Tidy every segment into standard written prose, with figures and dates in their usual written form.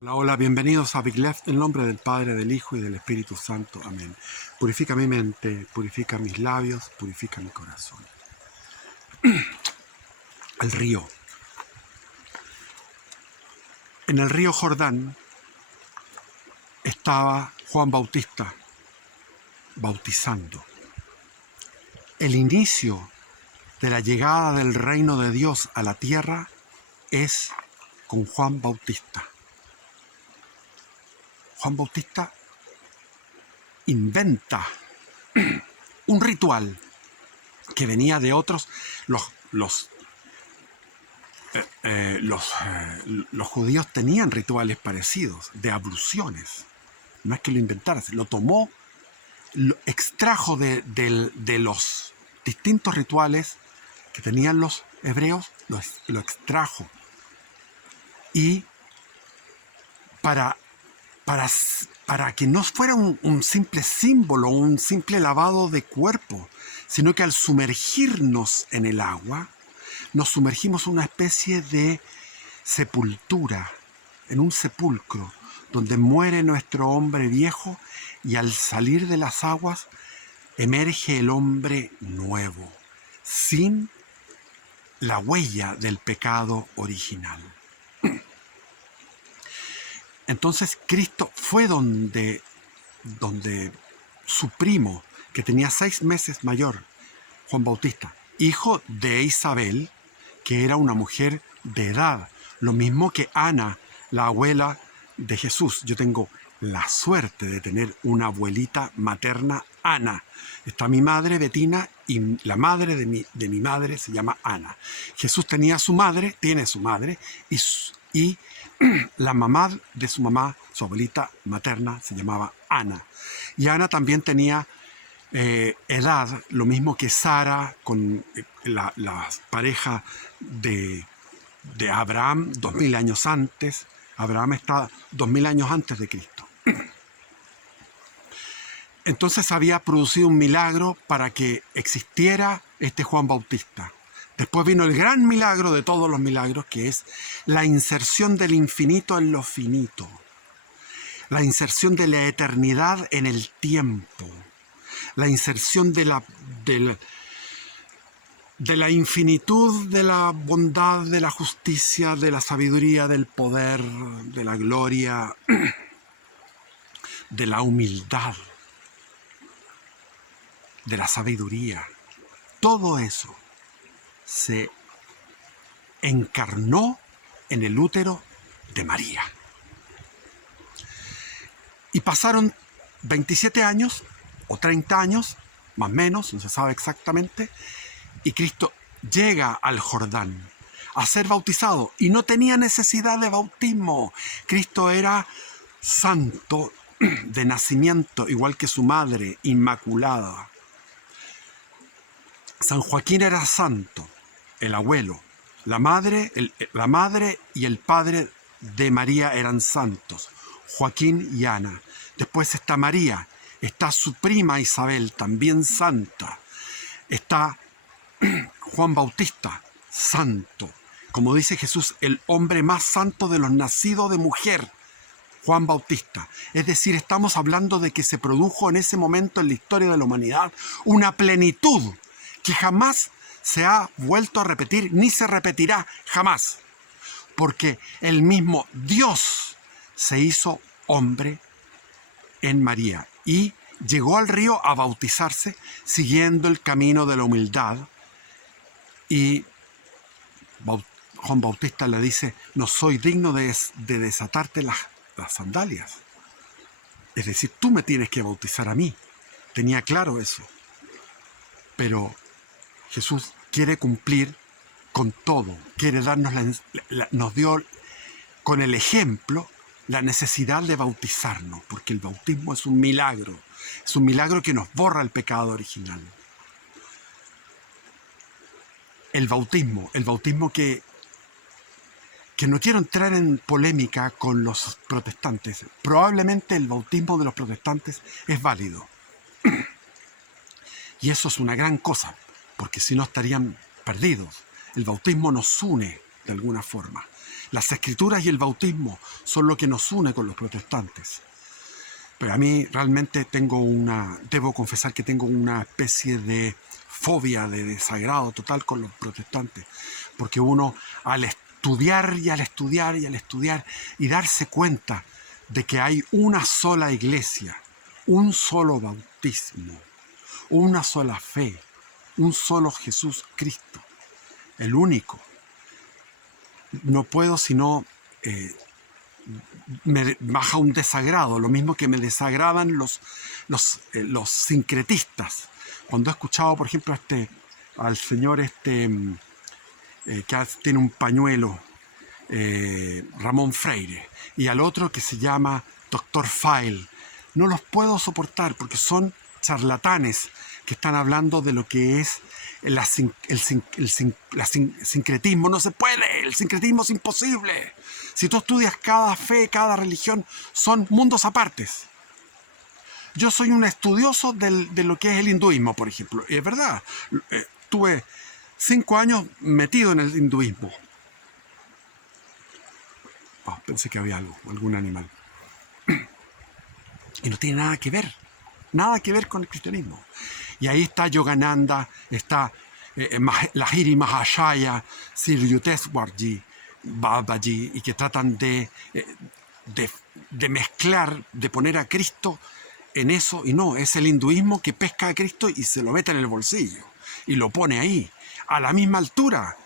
Hola, hola, bienvenidos a Big Left, en nombre del Padre, del Hijo y del Espíritu Santo. Amén. Purifica mi mente, purifica mis labios, purifica mi corazón. El río. En el río Jordán estaba Juan Bautista bautizando. El inicio de la llegada del reino de Dios a la tierra es con Juan Bautista. Juan Bautista inventa un ritual que venía de otros. Los judíos tenían rituales parecidos, de abluciones. No es que lo inventara, lo tomó, lo extrajo de los distintos rituales que tenían los hebreos, lo extrajo. Y para, para, para que no fuera un simple símbolo, un simple lavado de cuerpo, sino que al sumergirnos en el agua, nos sumergimos en una especie de sepultura, en un sepulcro, donde muere nuestro hombre viejo y al salir de las aguas emerge el hombre nuevo, sin la huella del pecado original. Entonces Cristo fue donde su primo, que tenía 6 meses mayor, Juan Bautista, hijo de Isabel, que era una mujer de edad, lo mismo que Ana, la abuela de Jesús. Yo tengo la suerte de tener una abuelita materna, Ana. Está mi madre, Betina, y la madre de mi madre se llama Ana. Jesús tenía su madre, tiene su madre, y la mamá de su mamá, su abuelita materna, se llamaba Ana. Y Ana también tenía edad, lo mismo que Sara con la pareja de Abraham 2000 años antes. Abraham está 2000 años antes de Cristo. Entonces había producido un milagro para que existiera este Juan Bautista. Después vino el gran milagro de todos los milagros, que es la inserción del infinito en lo finito, la inserción de la eternidad en el tiempo, la inserción de la infinitud, de la bondad, de la justicia, de la sabiduría, del poder, de la gloria, de la humildad, de la sabiduría. Todo eso se encarnó en el útero de María. Y pasaron 27 años o 30 años, más o menos, no se sabe exactamente, y Cristo llega al Jordán a ser bautizado y no tenía necesidad de bautismo. Cristo era santo de nacimiento, igual que su madre, inmaculada. San Joaquín era santo, el abuelo. La madre y el padre de María eran santos, Joaquín y Ana. Después está María, está su prima Isabel, también santa. Está Juan Bautista, santo. Como dice Jesús, el hombre más santo de los nacidos de mujer, Juan Bautista. Es decir, estamos hablando de que se produjo en ese momento en la historia de la humanidad una plenitud que jamás se ha vuelto a repetir, ni se repetirá jamás. Porque el mismo Dios se hizo hombre en María y llegó al río a bautizarse siguiendo el camino de la humildad. Y Juan Bautista le dice: no soy digno de desatarte las sandalias. Es decir, tú me tienes que bautizar a mí. Tenía claro eso. Pero Jesús quiere cumplir con todo. Quiere darnos nos dio con el ejemplo la necesidad de bautizarnos, porque el bautismo es un milagro. Es un milagro que nos borra el pecado original. El bautismo que no quiero entrar en polémica con los protestantes. Probablemente el bautismo de los protestantes es válido. Y eso es una gran cosa, porque si no estarían perdidos. El bautismo nos une de alguna forma. Las escrituras y el bautismo son lo que nos une con los protestantes. Pero a mí realmente debo confesar que tengo una especie de fobia, de desagrado total con los protestantes. Porque uno al estudiar y al estudiar y al estudiar y darse cuenta de que hay una sola iglesia, un solo bautismo, una sola fe, un solo Jesús Cristo, el único. No puedo sino me baja un desagrado, lo mismo que me desagradan los sincretistas. Cuando he escuchado, por ejemplo, al señor que tiene un pañuelo, Ramón Freire, y al otro que se llama Dr. File, no los puedo soportar porque son charlatanes que están hablando de lo que es el sincretismo. No se puede, el sincretismo es imposible. Si tú estudias cada fe, cada religión, son mundos apartes. Yo soy un estudioso de lo que es el hinduismo, por ejemplo. Y es verdad, tuve 5 años metido en el hinduismo. Oh, pensé que había algún animal. Y no tiene nada que ver con el cristianismo. Y ahí está Yogananda, está Lahiri Mahashaya, Sri Yukteswarji, Babaji, y que tratan de mezclar, de poner a Cristo en eso, y no, es el hinduismo que pesca a Cristo y se lo mete en el bolsillo, y lo pone ahí, a la misma altura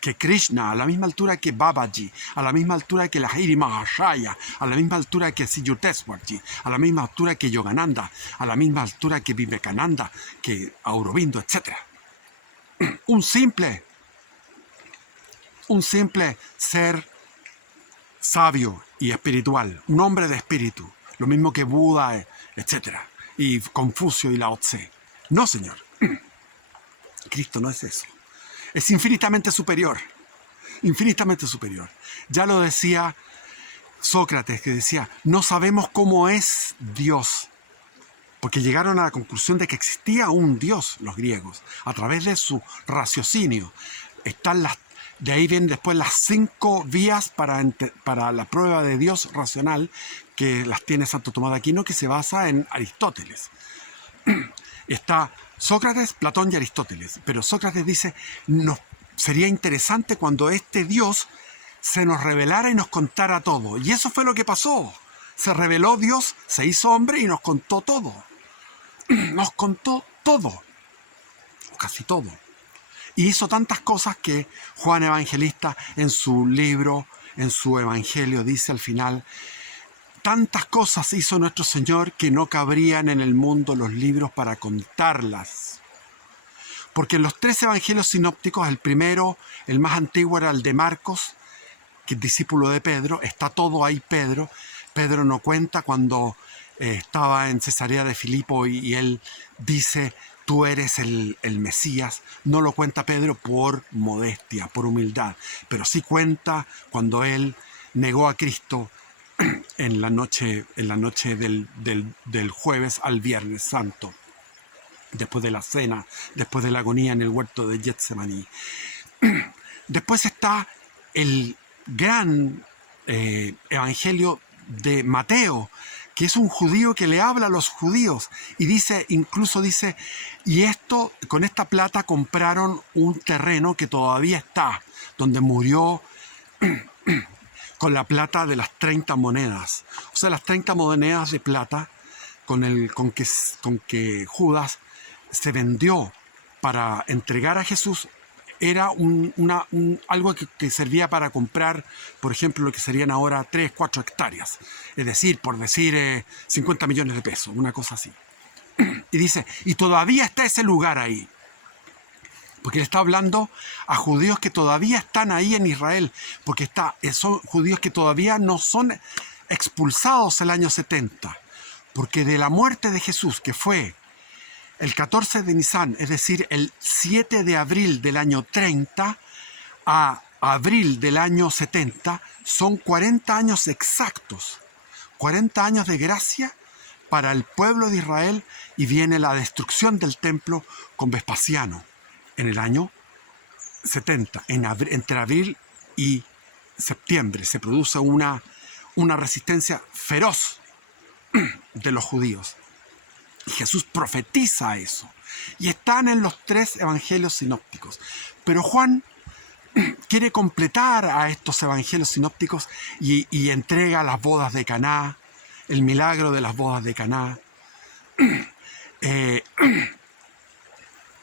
que Krishna, a la misma altura que Babaji, a la misma altura que Lahiri Mahashaya, a la misma altura que Sri Yukteswarji, a la misma altura que Yogananda, a la misma altura que Vivekananda, que Aurobindo, etc. Un simple ser sabio y espiritual, un hombre de espíritu, lo mismo que Buda, etc. Y Confucio y Lao Tse. No, señor. Cristo no es eso. Es infinitamente superior. Infinitamente superior. Ya lo decía Sócrates, que decía, no sabemos cómo es Dios, porque llegaron a la conclusión de que existía un Dios, los griegos, a través de su raciocinio. De ahí vienen después las 5 vías para la prueba de Dios racional, que las tiene Santo Tomás de Aquino, que se basa en Aristóteles. Está Sócrates, Platón y Aristóteles. Pero Sócrates dice, sería interesante cuando este Dios se nos revelara y nos contara todo. Y eso fue lo que pasó. Se reveló Dios, se hizo hombre y nos contó todo. Nos contó todo. Casi todo. Y hizo tantas cosas que Juan Evangelista en su libro, en su evangelio, dice al final, tantas cosas hizo nuestro Señor que no cabrían en el mundo los libros para contarlas. Porque en los 3 evangelios sinópticos, el primero, el más antiguo, era el de Marcos, que es discípulo de Pedro. Está todo ahí Pedro. Pedro no cuenta cuando estaba en Cesarea de Filipo y él dice, tú eres el Mesías. No lo cuenta Pedro por modestia, por humildad, pero sí cuenta cuando él negó a Cristo en la noche del jueves al Viernes Santo, después de la cena, después de la agonía en el huerto de Getsemaní. Después está el gran evangelio de Mateo, que es un judío que le habla a los judíos y incluso dice, y con esta plata compraron un terreno que todavía está, donde murió con la plata de las 30 monedas. O sea, las 30 monedas de plata con que Judas se vendió para entregar a Jesús, era algo que servía para comprar, por ejemplo, lo que serían ahora 3, 4 hectáreas. Es decir, por decir 50 millones de pesos, una cosa así. Y dice, y todavía está ese lugar ahí. Porque le está hablando a judíos que todavía están ahí en Israel, porque son judíos que todavía no son expulsados el año 70. Porque de la muerte de Jesús, que fue el 14 de Nisan, es decir, el 7 de abril del año 30 a abril del año 70, son 40 años exactos. 40 años de gracia para el pueblo de Israel, y viene la destrucción del templo con Vespasiano en el año 70, entre abril y septiembre se produce una resistencia feroz de los judíos. Y Jesús profetiza eso. Y están en los 3 evangelios sinópticos. Pero Juan quiere completar a estos evangelios sinópticos y entrega las bodas de Caná, el milagro de las bodas de Caná.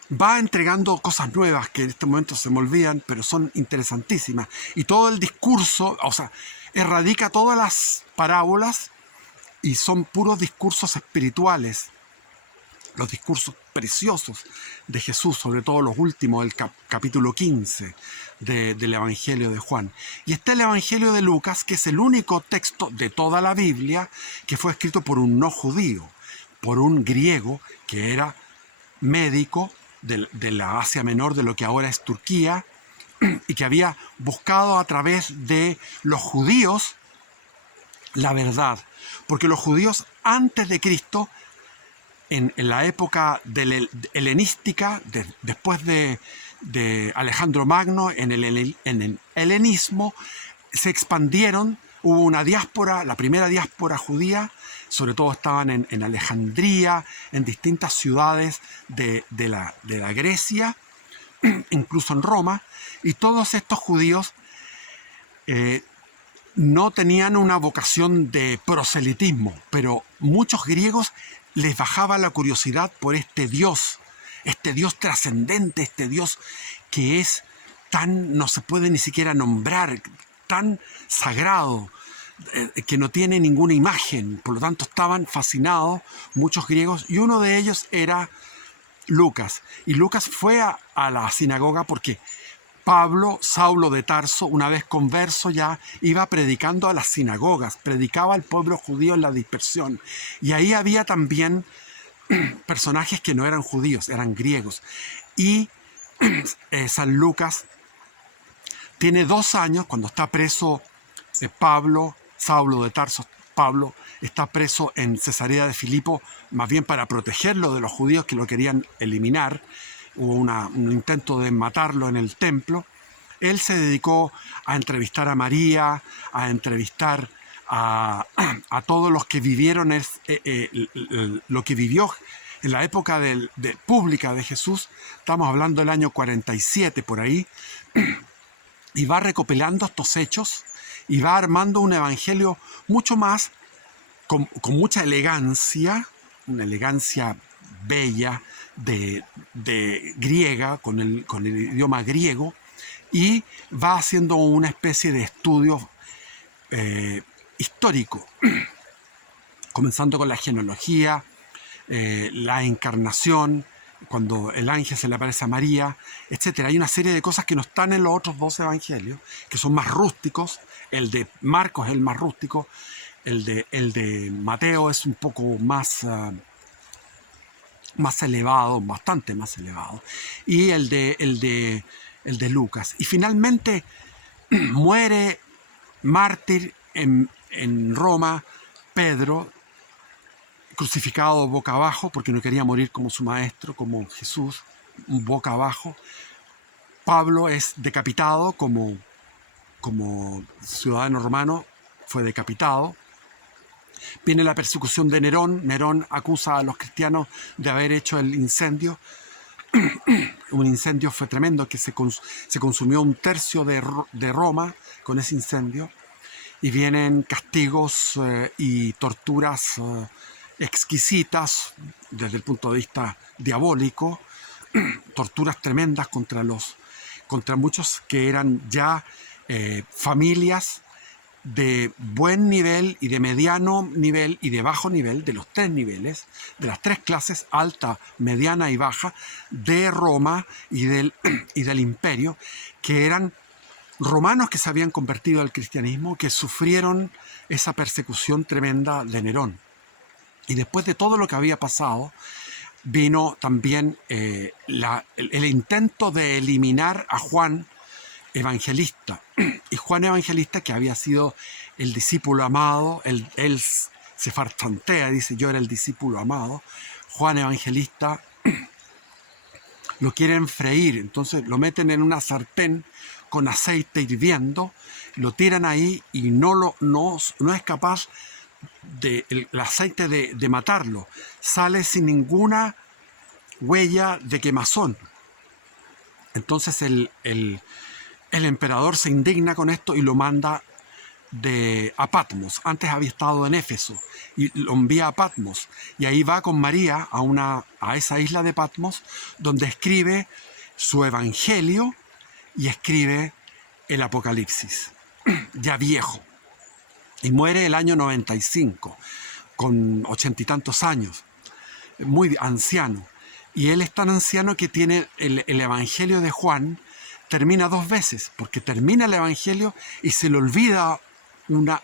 Va entregando cosas nuevas que en este momento se me olvidan, pero son interesantísimas. Y todo el discurso, o sea, erradica todas las parábolas y son puros discursos espirituales. Los discursos preciosos de Jesús, sobre todo los últimos del capítulo 15 del Evangelio de Juan. Y está el Evangelio de Lucas, que es el único texto de toda la Biblia que fue escrito por un no judío, por un griego que era médico de la Asia Menor, de lo que ahora es Turquía, y que había buscado a través de los judíos la verdad. Porque los judíos antes de Cristo, en la época helenística, después de Alejandro Magno, en el helenismo, se expandieron, hubo una diáspora, la primera diáspora judía, sobre todo estaban en Alejandría, en distintas ciudades de la Grecia, incluso en Roma, y todos estos judíos no tenían una vocación de proselitismo, pero muchos griegos les bajaba la curiosidad por este Dios trascendente, este Dios que es tan, no se puede ni siquiera nombrar, tan sagrado, que no tiene ninguna imagen. Por lo tanto, estaban fascinados muchos griegos, y uno de ellos era Lucas. Y Lucas fue a la sinagoga porque Pablo, Saulo de Tarso, una vez converso ya, iba predicando a las sinagogas, predicaba al pueblo judío en la dispersión. Y ahí había también personajes que no eran judíos, eran griegos. Y San Lucas tiene 2 años, cuando está preso Saulo de Tarso, Pablo está preso en Cesarea de Filipo, más bien para protegerlo de los judíos que lo querían eliminar. Hubo un intento de matarlo en el templo. Él se dedicó a entrevistar a María, a entrevistar a todos los que vivieron lo que vivió en la época pública de Jesús. Estamos hablando del año 47 por ahí. Y va recopilando estos hechos y va armando un evangelio mucho más, con mucha elegancia, una elegancia bella de griega, con el idioma griego, y va haciendo una especie de estudio histórico, comenzando con la genealogía, la encarnación, cuando el ángel se le aparece a María, etc. Hay una serie de cosas que no están en los otros 2 evangelios, que son más rústicos. El de Marcos es el más rústico, el de Mateo es un poco más elevado, bastante más elevado, y el de Lucas. Y finalmente muere mártir en Roma Pedro, crucificado boca abajo, porque no quería morir como su maestro, como Jesús, boca abajo. Pablo es decapitado como ciudadano romano, fue decapitado. Viene la persecución de Nerón. Nerón acusa a los cristianos de haber hecho el incendio. Un incendio fue tremendo, que se consumió 1/3 de Roma con ese incendio. Y vienen castigos y torturas exquisitas desde el punto de vista diabólico, torturas tremendas contra muchos que eran ya familias de buen nivel y de mediano nivel y de bajo nivel, de los 3 niveles, de las 3 clases, alta, mediana y baja, de Roma y del imperio, que eran romanos que se habían convertido al cristianismo, que sufrieron esa persecución tremenda de Nerón. Y después de todo lo que había pasado, vino también el intento de eliminar a Juan Evangelista. Y Juan Evangelista, que había sido el discípulo amado, él se fartantea, dice: yo era el discípulo amado. Juan Evangelista lo quieren freír, entonces lo meten en una sartén con aceite hirviendo, lo tiran ahí y no es capaz el aceite de matarlo. Sale sin ninguna huella de quemazón. Entonces el emperador se indigna con esto y lo manda a Patmos. Antes había estado en Éfeso y lo envía a Patmos. Y ahí va con María a esa isla de Patmos, donde escribe su evangelio y escribe el Apocalipsis, ya viejo. Y muere el año 95, con 80 y tantos años, muy anciano. Y él es tan anciano que tiene el evangelio de Juan, termina 2 veces, porque termina el evangelio y se le olvida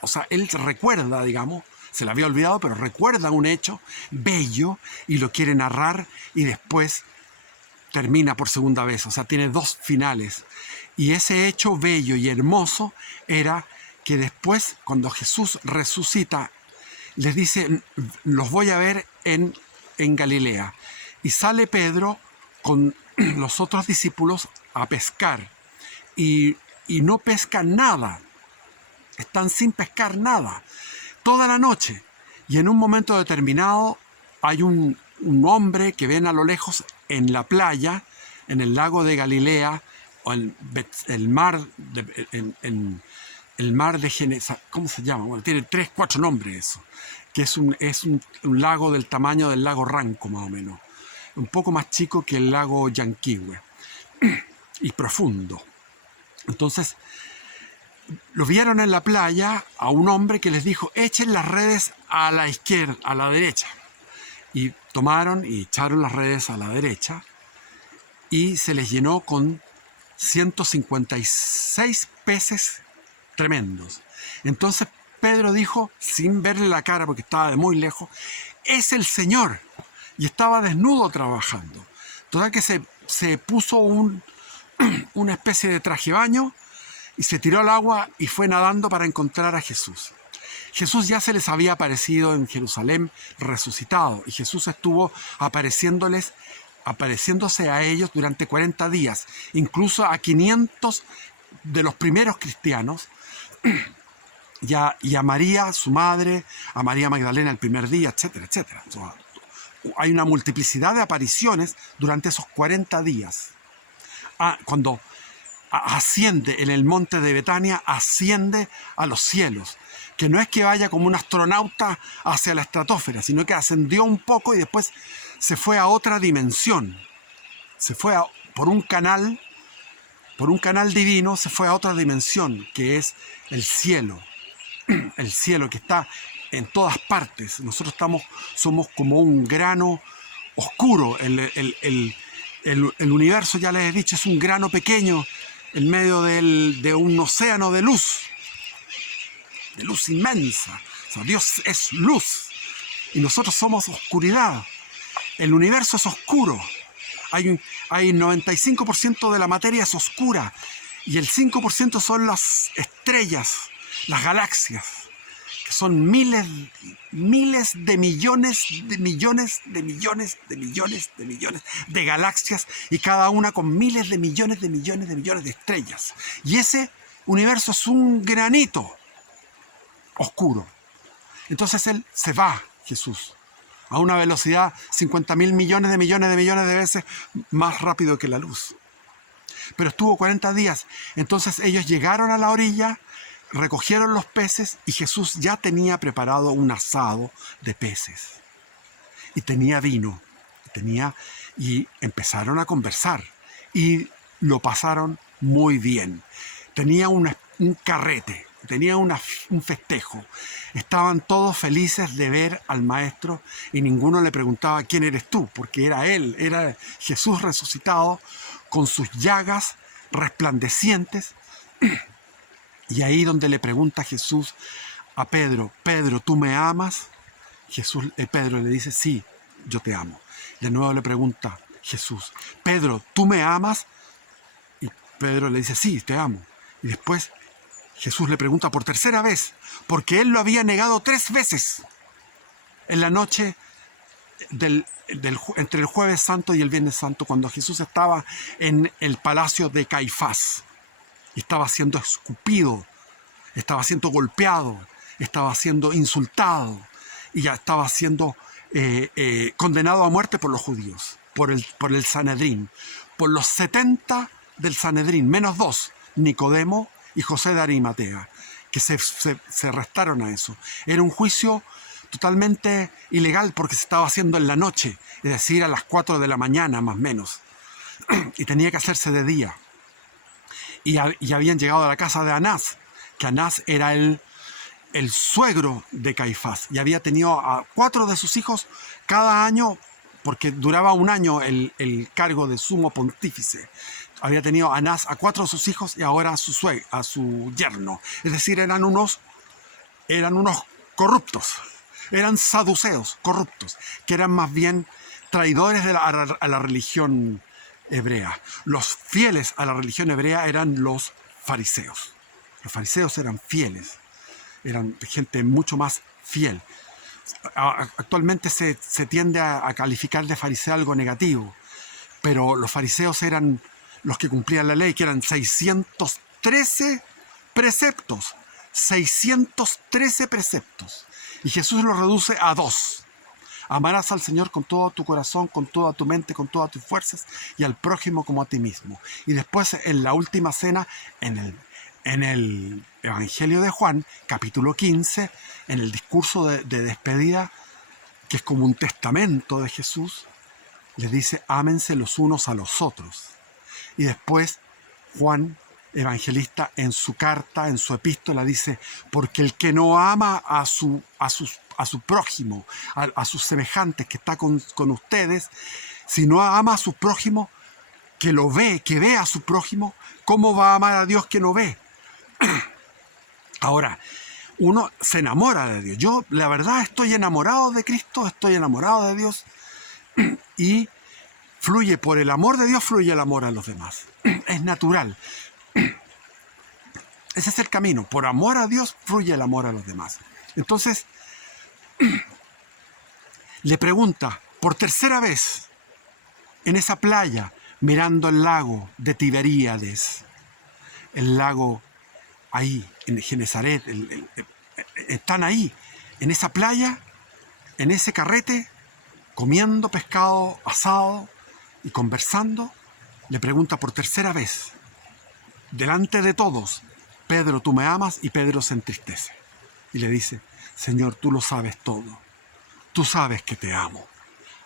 o sea, él recuerda, digamos, se le había olvidado, pero recuerda un hecho bello y lo quiere narrar y después termina por segunda vez. O sea, tiene 2 finales. Y ese hecho bello y hermoso era que después, cuando Jesús resucita, les dice, los voy a ver en Galilea. Y sale Pedro con los otros discípulos a pescar. Y no pescan nada. Están sin pescar nada. Toda la noche. Y en un momento determinado hay un hombre que ven a lo lejos en la playa, en el lago de Galilea, o en el mar de Genesa, ¿cómo se llama? Bueno, tiene 3, 4 nombres eso, que es un lago del tamaño del lago Ranco, más o menos, un poco más chico que el lago Yanquihue, y profundo. Entonces, lo vieron en la playa a un hombre que les dijo, echen las redes a la izquierda, a la derecha. Y tomaron y echaron las redes a la derecha y se les llenó con 156 peces tremendos. Entonces Pedro dijo, sin verle la cara porque estaba de muy lejos, es el Señor. Y estaba desnudo trabajando. Total que se puso una especie de traje baño y se tiró al agua y fue nadando para encontrar a Jesús. Jesús ya se les había aparecido en Jerusalén resucitado y Jesús estuvo apareciéndose a ellos durante 40 días, incluso a 500 de los primeros cristianos, y a María, su madre, a María Magdalena el primer día, etcétera, etcétera. O sea, hay una multiplicidad de apariciones durante esos 40 días. Cuando asciende en el monte de Betania, asciende a los cielos, que no es que vaya como un astronauta hacia la estratosfera, sino que ascendió un poco y después se fue a otra dimensión. Se fue por un canal divino, se fue a otra dimensión, que es el cielo que está en todas partes. Nosotros somos como un grano oscuro. El universo, ya les he dicho, es un grano pequeño en medio de un océano de luz inmensa. O sea, Dios es luz y nosotros somos oscuridad. El universo es oscuro. Hay 95% de la materia es oscura y el 5% son las estrellas, las galaxias, que son miles de millones de galaxias y cada una con miles de millones de estrellas. Y ese universo es un granito oscuro. Entonces él se va, Jesús, a una velocidad 50.000 millones de veces más rápido que la luz. Pero estuvo 40 días. Entonces ellos llegaron a la orilla, recogieron los peces y Jesús ya tenía preparado un asado de peces. Y tenía vino. Y empezaron a conversar. Y lo pasaron muy bien. Tenía un carrete. Tenía un festejo. Estaban todos felices de ver al maestro y ninguno le preguntaba quién eres tú, porque era él, era Jesús resucitado con sus llagas resplandecientes. Y ahí donde le pregunta Jesús a Pedro, Pedro, ¿tú me amas? Pedro le dice, sí, yo te amo. De nuevo le pregunta Jesús, Pedro, ¿tú me amas? Y Pedro le dice, sí, te amo. Y después Jesús le pregunta por tercera vez, porque él lo había negado 3 veces en la noche entre el Jueves Santo y el Viernes Santo, cuando Jesús estaba en el palacio de Caifás. y estaba siendo escupido, estaba siendo golpeado, estaba siendo insultado y ya estaba siendo condenado a muerte por los judíos, por el Sanedrín, por los 70 del Sanedrín, menos 2, Nicodemo y José de Arimatea, que se restaron a eso. Era un juicio totalmente ilegal porque se estaba haciendo en la noche, es decir, a las 4 de la mañana más o menos, y tenía que hacerse de día. Y habían llegado a la casa de Anás, que Anás era el suegro de Caifás, y había tenido a 4 de sus hijos cada año, porque duraba un año el cargo de sumo pontífice. Había tenido Anás a 4 de sus hijos y ahora a su yerno. Es decir, eran unos corruptos, eran saduceos corruptos, que eran más bien traidores a la religión hebrea. Los fieles a la religión hebrea eran los fariseos. Los fariseos eran fieles, eran gente mucho más fiel. Actualmente se tiende a calificar de fariseo algo negativo, pero los fariseos eran los que cumplían la ley, que eran 613 preceptos. 613 preceptos. Y Jesús los reduce a 2. Amarás al Señor con todo tu corazón, con toda tu mente, con todas tus fuerzas, y al prójimo como a ti mismo. Y después, en la última cena, en el Evangelio de Juan, capítulo 15, en el discurso de despedida, que es como un testamento de Jesús, les dice, ámense los unos a los otros. Y después Juan, evangelista, en su carta, en su epístola, dice, porque el que no ama a su prójimo, a sus semejantes que está con ustedes, si no ama a su prójimo, que ve a su prójimo, ¿cómo va a amar a Dios que no ve? Ahora, uno se enamora de Dios. Yo, la verdad, estoy enamorado de Cristo, estoy enamorado de Dios, y fluye por el amor de Dios, fluye el amor a los demás. Es natural. Ese es el camino. Por amor a Dios, fluye el amor a los demás. Entonces, le pregunta por tercera vez en esa playa, mirando el lago de Tiberíades, el lago ahí, en Genezaret, están ahí, en esa playa, en ese carrete, comiendo pescado asado y conversando, le pregunta por tercera vez, delante de todos, Pedro, ¿tú me amas? Y Pedro se entristece y le dice, Señor, tú lo sabes todo, tú sabes que te amo,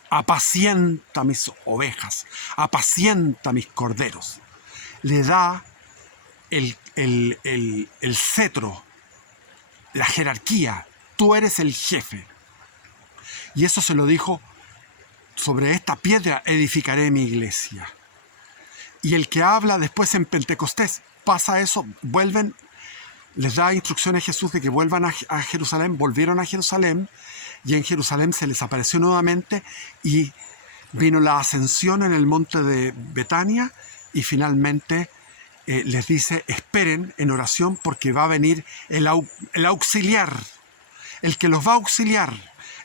apacienta mis ovejas, apacienta mis corderos. Le da el cetro, la jerarquía, tú eres el jefe. Y eso se lo dijo, sobre esta piedra edificaré mi iglesia. Y el que habla después en Pentecostés, pasa eso, vuelven, les da instrucciones Jesús de que vuelvan a Jerusalén, volvieron a Jerusalén, y en Jerusalén se les apareció nuevamente, y vino la ascensión en el monte de Betania, y finalmente les dice, esperen en oración porque va a venir el auxiliar, el que los va a auxiliar,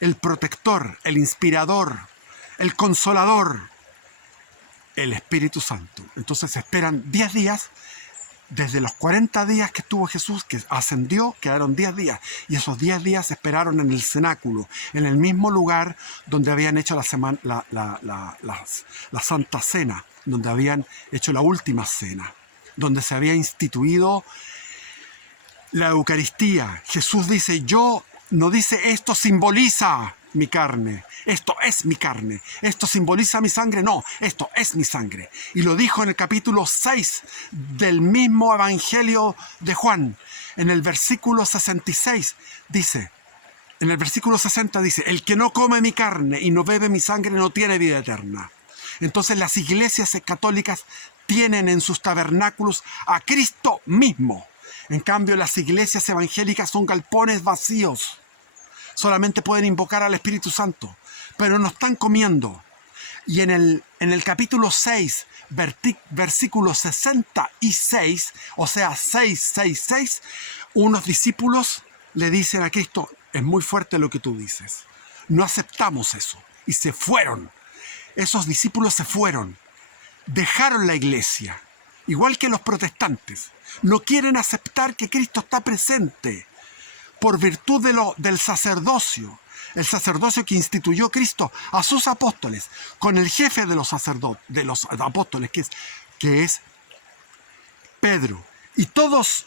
el protector, el inspirador, el consolador, el Espíritu Santo. Entonces esperan 10 días, desde los 40 días que estuvo Jesús, que ascendió, quedaron 10 días, y esos 10 días esperaron en el cenáculo, en el mismo lugar donde habían hecho la Santa Cena, donde habían hecho la última cena, donde se había instituido la Eucaristía. Jesús dice, no dice esto simboliza mi carne, esto es mi carne, esto simboliza mi sangre, no, esto es mi sangre. Y lo dijo en el capítulo 6 del mismo Evangelio de Juan, en el versículo 66, dice, en el versículo 60 dice, el que no come mi carne y no bebe mi sangre no tiene vida eterna. Entonces las iglesias católicas tienen en sus tabernáculos a Cristo mismo. En cambio, las iglesias evangélicas son galpones vacíos. Solamente pueden invocar al Espíritu Santo, pero no están comiendo. Y en el capítulo 6, versículo 66, o sea, 666, unos discípulos le dicen a Cristo, es muy fuerte lo que tú dices. No aceptamos eso. Y se fueron. Esos discípulos se fueron. Dejaron la iglesia. igual que los protestantes. No quieren aceptar que Cristo está presente por virtud del sacerdocio. El sacerdocio que instituyó Cristo a sus apóstoles, con el jefe de los sacerdotes, de los apóstoles, que es Pedro. Y todos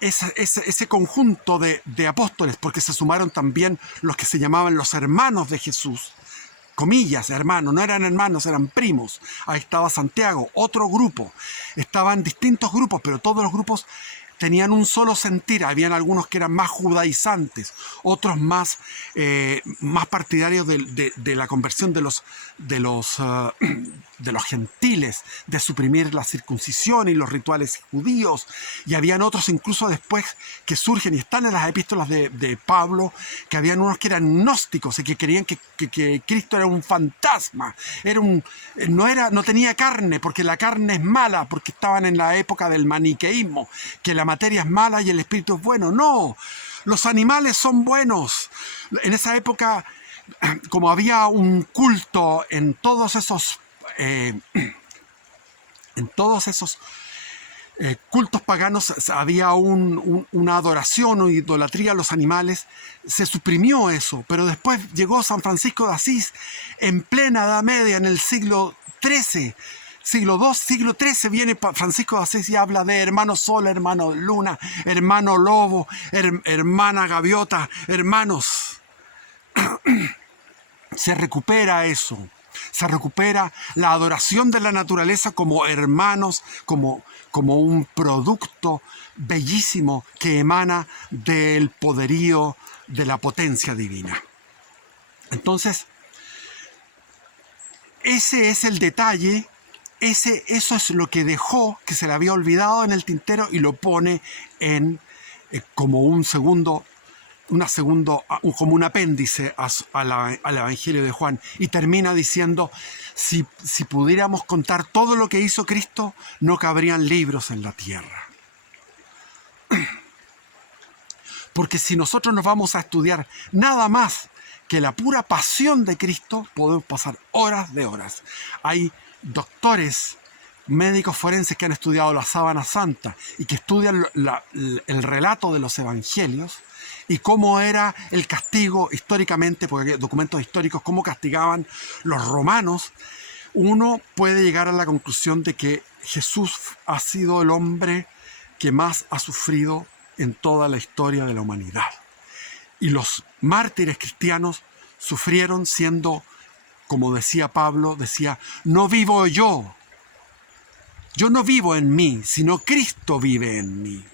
ese conjunto de apóstoles, porque se sumaron también los que se llamaban los hermanos de Jesús, comillas, hermanos, no eran hermanos, eran primos. Ahí estaba Santiago, otro grupo. Estaban distintos grupos, pero todos los grupos tenían un solo sentir. Habían algunos que eran más judaizantes, otros más partidarios de la conversión de los gentiles, de suprimir la circuncisión y los rituales judíos. Y habían otros incluso después que surgen y están en las epístolas de Pablo, que habían unos que eran gnósticos y que creían que Cristo era un fantasma, no tenía carne, porque la carne es mala, porque estaban en la época del maniqueísmo, que la materia es mala y el espíritu es bueno. No, los animales son buenos. En esa época, como había un culto en todos esos cultos paganos, había una adoración o idolatría a los animales, se suprimió eso. Pero después llegó San Francisco de Asís en plena Edad Media, en el siglo XIII. Siglo II, siglo XIII, viene Francisco de Asís y habla de hermano sol, hermano luna, hermano lobo, hermana gaviota, hermanos. Se recupera eso. Se recupera la adoración de la naturaleza como hermanos, como un producto bellísimo que emana del poderío de la potencia divina. Entonces, ese es el detalle. Eso es lo que dejó, que se le había olvidado en el tintero, y lo pone como como un apéndice al Evangelio de Juan, y termina diciendo: si pudiéramos contar todo lo que hizo Cristo, no cabrían libros en la tierra. Porque si nosotros nos vamos a estudiar nada más que la pura pasión de Cristo, podemos pasar horas de horas. Hay doctores, médicos forenses que han estudiado la sábana santa y que estudian el relato de los evangelios y cómo era el castigo históricamente, porque hay documentos históricos, cómo castigaban los romanos. Uno puede llegar a la conclusión de que Jesús ha sido el hombre que más ha sufrido en toda la historia de la humanidad. Y los mártires cristianos sufrieron siendo, como decía Pablo, no vivo yo no vivo en mí, sino Cristo vive en mí.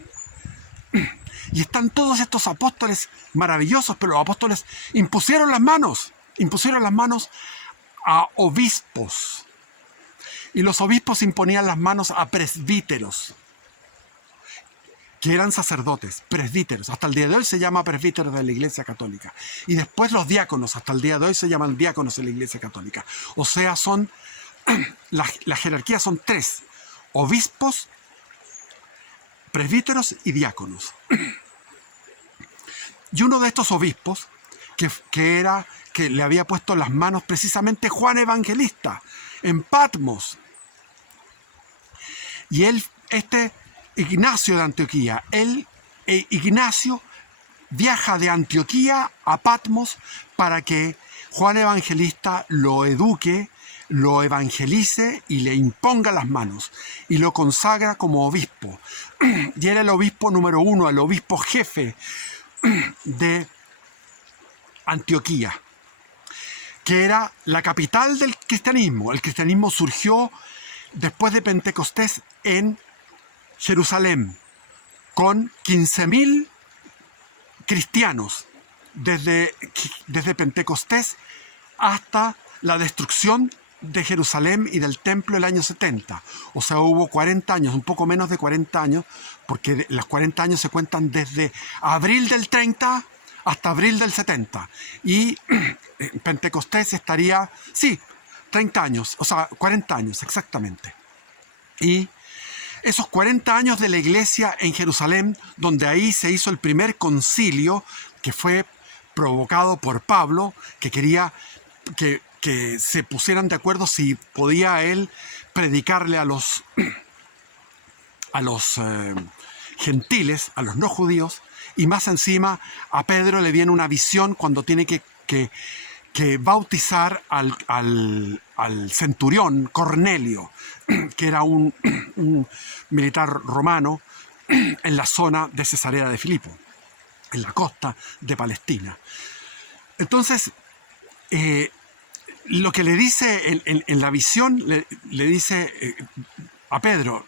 Y están todos estos apóstoles maravillosos, pero los apóstoles impusieron las manos a obispos. Y los obispos imponían las manos a presbíteros, que eran sacerdotes, presbíteros. Hasta el día de hoy se llama presbíteros de la Iglesia Católica. Y después los diáconos, hasta el día de hoy se llaman diáconos de la Iglesia Católica. O sea, la jerarquía son tres: obispos, presbíteros y diáconos. Y uno de estos obispos, que le había puesto las manos precisamente Juan Evangelista, en Patmos. Y Ignacio de Antioquía, Ignacio viaja de Antioquía a Patmos para que Juan Evangelista lo eduque, lo evangelice y le imponga las manos, y lo consagra como obispo. Y era el obispo número 1, el obispo jefe de Antioquía, que era la capital del cristianismo. El cristianismo surgió después de Pentecostés en Jerusalén, con 15.000 cristianos, desde Pentecostés hasta la destrucción de Jerusalén y del templo el año 70. O sea, hubo 40 años, un poco menos de 40 años, porque los 40 años se cuentan desde abril del 30 hasta abril del 70. Y Pentecostés estaría, 30 años, o sea, 40 años exactamente. Y esos 40 años de la iglesia en Jerusalén, donde ahí se hizo el primer concilio, que fue provocado por Pablo, que quería que se pusieran de acuerdo si podía él predicarle a los gentiles, a los no judíos, y más encima a Pedro le viene una visión cuando tiene que bautizar al centurión Cornelio, que era un militar romano en la zona de Cesarea de Filipo, en la costa de Palestina. Entonces, lo que le dice en la visión, le dice a Pedro,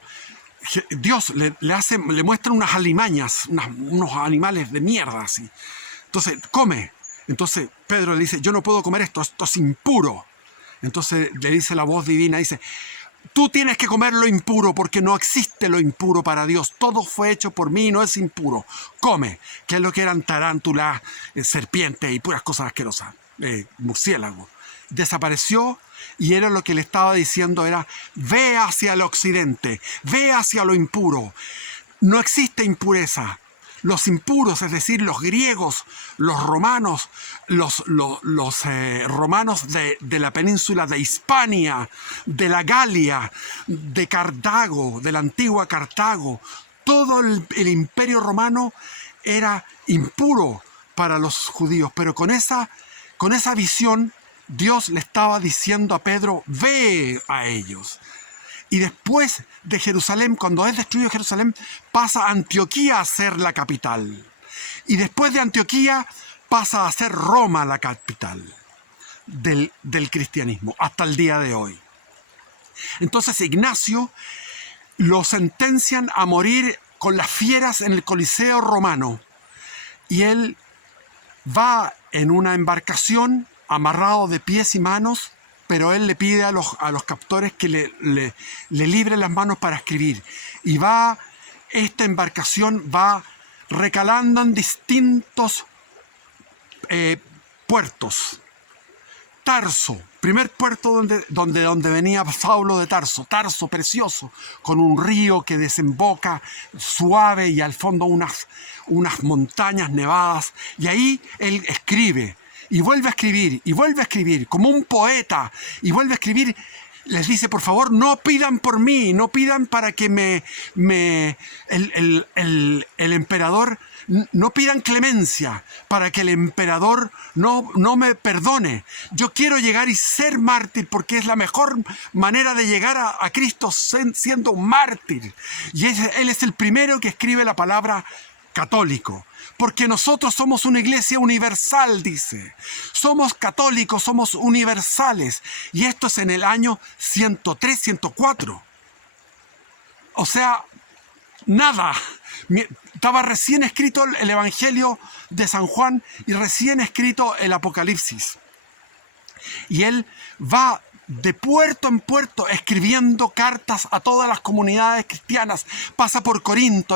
Dios le muestra unas alimañas, unos animales de mierda así. Entonces, come. Entonces Pedro le dice, yo no puedo comer esto es impuro. Entonces le dice la voz divina, dice, tú tienes que comer lo impuro porque no existe lo impuro para Dios. Todo fue hecho por mí y no es impuro. Come, que es lo que eran tarántulas, serpientes y puras cosas asquerosas, murciélagos. Desapareció y era lo que le estaba diciendo, era, ve hacia el occidente, ve hacia lo impuro. No existe impureza. Los impuros, es decir, los griegos, los romanos, los romanos de la península de Hispania, de la Galia, de Cartago, de la antigua Cartago, todo el imperio romano era impuro para los judíos. Pero con esa visión, Dios le estaba diciendo a Pedro, ve a ellos. Y después de Jerusalén, cuando es destruido Jerusalén, pasa a Antioquía a ser la capital. Y después de Antioquía pasa a ser Roma la capital del cristianismo, hasta el día de hoy. Entonces Ignacio lo sentencian a morir con las fieras en el Coliseo romano. Y él va en una embarcación amarrado de pies y manos, pero él le pide a los captores que le libren las manos para escribir. Y esta embarcación va recalando en distintos puertos. Tarso, primer puerto donde venía Saulo de Tarso. Tarso precioso, con un río que desemboca suave y al fondo unas montañas nevadas. Y ahí él escribe. Y vuelve a escribir, y vuelve a escribir, como un poeta, y vuelve a escribir. Les dice, por favor, no pidan por mí, no pidan para que el emperador, no pidan clemencia, para que el emperador no me perdone. Yo quiero llegar y ser mártir, porque es la mejor manera de llegar a Cristo siendo un mártir. Y él es el primero que escribe la palabra católico. Porque nosotros somos una iglesia universal, dice. Somos católicos, somos universales. Y esto es en el año 103, 104. O sea, nada. Estaba recién escrito el Evangelio de San Juan y recién escrito el Apocalipsis. Y él va de puerto en puerto escribiendo cartas a todas las comunidades cristianas. Pasa por Corinto.